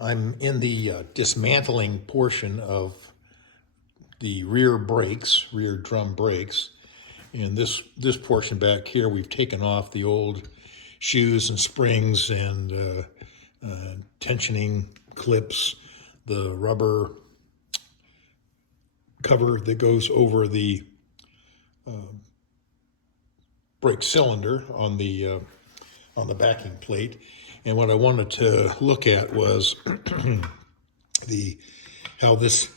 I'm in the dismantling portion of the rear brakes, rear drum brakes. And this portion back here, we've taken off the old shoes and springs and tensioning clips, the rubber cover that goes over the brake cylinder on the backing plate. And what I wanted to look at was how this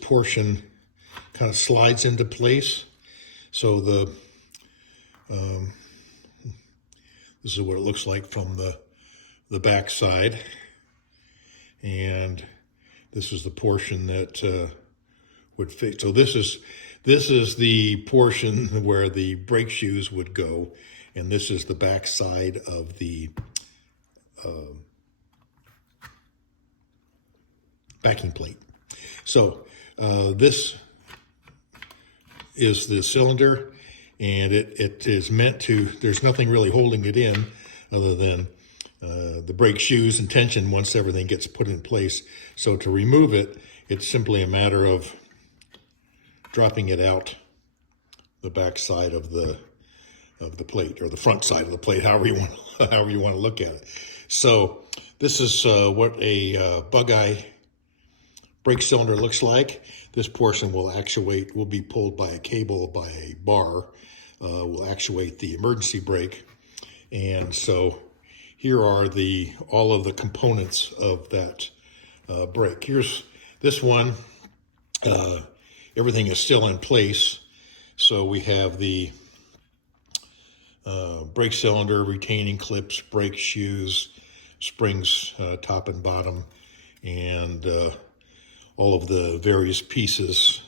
portion kind of slides into place. So this is what it looks like from the back side, and this is the portion that would fit. So this is the portion where the brake shoes would go, and this is the back side of the backing plate. So this is the cylinder, and it is meant to, there's nothing really holding it in other than the brake shoes and tension once everything gets put in place. So to remove it, it's simply a matter of dropping it out the back side of the plate, or the front side of the plate, however you want to look at it. So this is what a Bugeye brake cylinder looks like. This portion will be pulled by a cable, by a bar, will actuate the emergency brake. And so here are all of the components of that brake. Here's this one. Everything is still in place. So we have the brake cylinder, retaining clips, brake shoes, springs, top and bottom, and all of the various pieces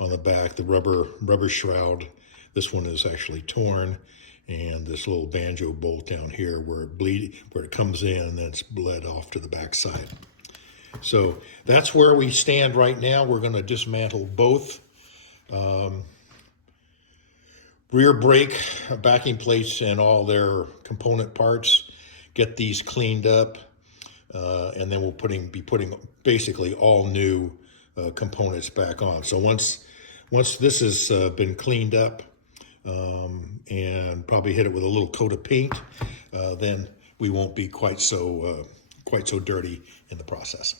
on the back, the rubber shroud. This one is actually torn, and this little banjo bolt down here where it comes in and then it's bled off to the back side. So that's where we stand right now. We're going to dismantle both rear brake backing plates and all their component parts, get these cleaned up, and then we'll be putting basically all new components back on. So once this has been cleaned up and probably hit it with a little coat of paint, then we won't be quite so dirty in the process.